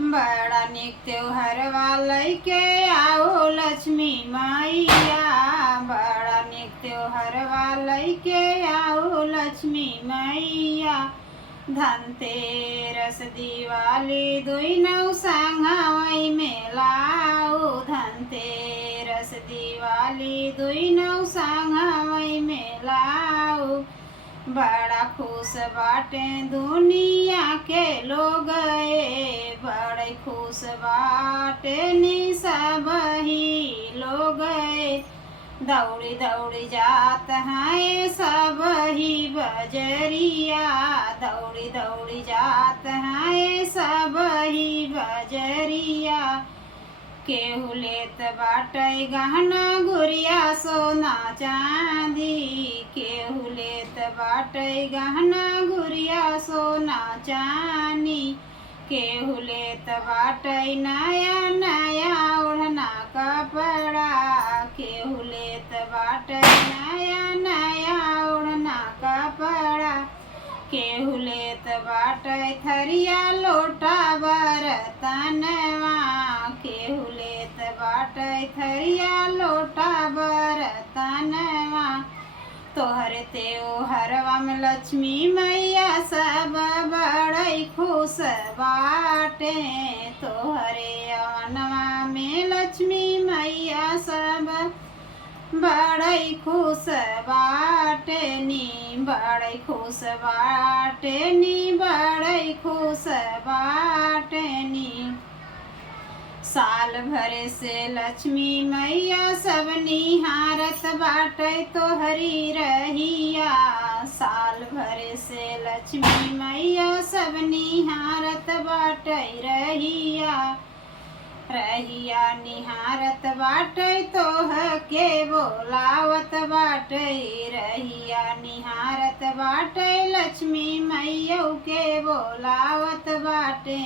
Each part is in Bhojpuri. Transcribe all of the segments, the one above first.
बड़ा निक त्योहार वाले के आओ लक्ष्मी मैया। बड़ा निक त्योहार वाले के आओ लक्ष्मी मैया। धनतेरस दिवाली दुई नौ संगवाई मेलाओ। धनतेरस दिवाली दुई नौ संगवाई मेलाओ। बड़ा खुश बाटे दुनिया के लोग बड़े खुश बाटे नी सब ही लोग दौड़ी दौड़ी जात हैं सब ही बजरिया। दौड़ी दौड़ी जात हैं सब ही बजरिया। केहू लेत बाटे गहना गुड़िया सोना चांदी। केहू लेत बाटे गहना गुड़िया सोना चांदी। केहू लेत बाटे नया नया ओढ़ना कपड़ा। केहू लेत बाटे नया नया ओढ़ना कपड़ा। केहू लेत बाटे थरिया लोटा बरतनवा। केहू लेत बाटे थरिया लोटा बरतनवा। तोहरे त्योहारवा में लक्ष्मी मैया सब बड़े खुश बाटे। तोहरे अवनवा में लक्ष्मी मैया सब बड़े खुश बाटे नी। बड़े खुश बाटे नी। बड़े खुश बाटे नी। साल भर से लक्ष्मी मैया सब निहारत बाटे तोहरी रहिया। साल भर से लक्ष्मी मैया सब निहारत बाटे रहिया। रहिया निहारत बाटे तोह के बोलावत बाटे। रहिया निहारत बाटे लक्ष्मी मैया के बोलावत बाटे।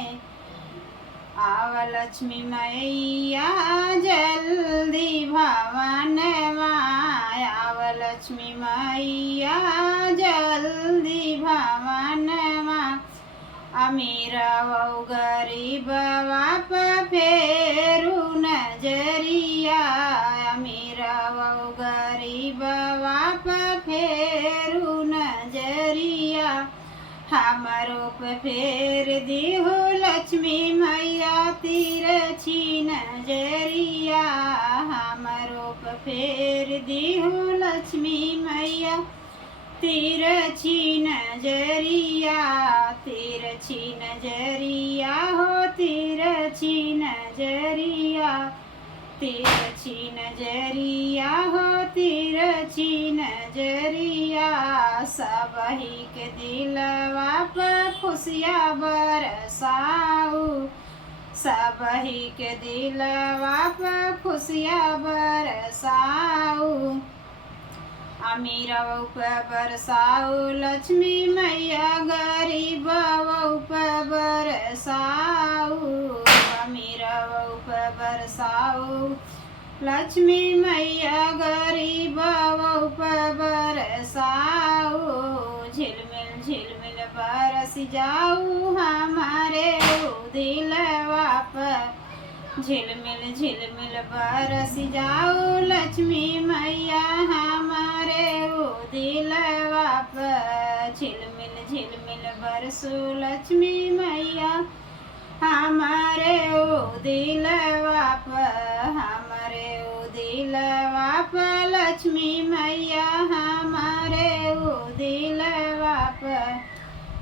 आव लक्ष्मी मैया जल्दी भवनवा। आव लक्ष्मी मैया जल्दी भवनवा। अमीरवा गरीबवा पे फेरू नजरिया। अमीरवा गरीबवा पे फेरू नजरिया। हमरो पे फेर दिहो लक्ष्मी मैया तिरछी नजरिया। हमरो पे फेर दिहो लक्ष्मी मैया तिरछी नजरिया। तिरछी नजरिया हो तिरछी नजरिया। तिरछी नजरिया हो तिरछी नजरिया। सबही के दिलवा पर खुशियाँ बरसाऊ। सबही के दिलवा पर खुशियाँ बरसाऊ। अमीरवा पे बरसाऊ लक्ष्मी मैया गरीबवा पे बरसाऊ। अमीरवा पे बरसाऊ लक्ष्मी मैया गरीबवा पे बरसाऊ। झिलमिल झिलमिल बरस जाऊ हमारे दिलवा पर। झिलमिल झिलमिल बरस जाऊ लक्ष्मी मैया हमारे दिलवा पर। झिलमिल झिलमिल बरसू लक्ष्मी मैया हमारे दिलवा पर। हमारे दिलवा पर लक्ष्मी मैया हमारे दिलवा पर।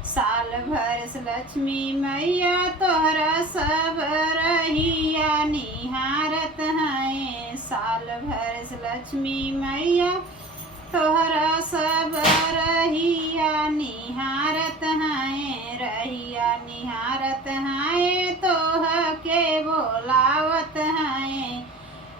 साल भर से लक्ष्मी मैया तोहरा सब रहिया निहारत हैं। साल भर से लक्ष्मी मैया तोहरा सब रहिया निहारत हैं। रहिया निहारत हैं तोह के बोलावत हैं।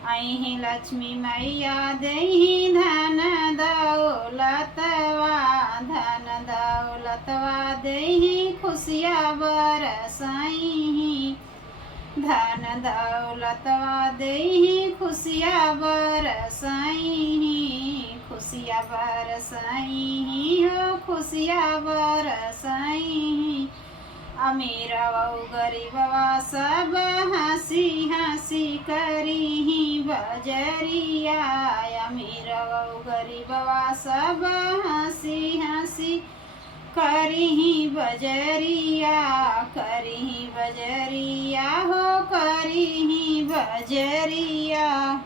अही लक्ष्मी मैया देही धन दौलतवा। धन दौलतवा देही खुशियाँ बरसाई। धन दौलतवा देही खुशियाँ बरसाई। खुशियाँ बरसाई हो खुशियाँ बरसाई। अमीरवा गरीबवा सब हंसी हंसी करी बजरिया। अमीरवा गरीबवा सब हंसी हंसी करी बजरिया। करी बजरिया हो करी बजरिया।